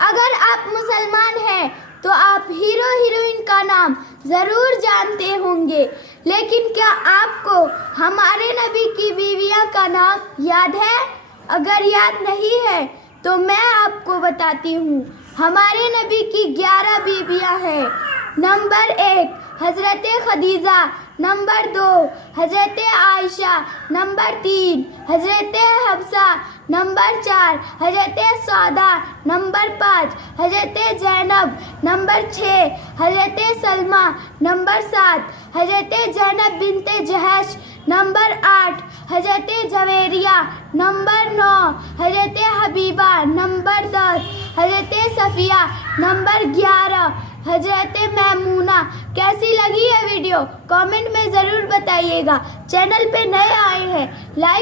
अगर आप मुसलमान हैं तो आप हीरो हीरोइन का नाम ज़रूर जानते होंगे, लेकिन क्या आपको हमारे नबी की बीवियां का नाम याद है? अगर याद नहीं है तो मैं आपको बताती हूँ। हमारे नबी की 11 बीवियां हैं। नंबर 1 हज़रत खदीजा, नंबर 2 हज़रत आयशा, नंबर 3 हज़रत हफ्सा, नंबर 4 हज़रत सौदा, नंबर 5 हज़रत ज़ैनब, नंबर 6 हज़रत सलमा, नंबर 7 हज़रत ज़ैनब बिनते जहश, नंबर 8 हज़रत जवेरिया, नंबर 9 हज़रत हबीबा, नंबर 10 हज़रत सफ़िया, नंबर 11 हज़रत मैमूना। कैसी लगी है वीडियो? कमेंट में ज़रूर बताइएगा। चैनल पे नए आए हैं, लाइक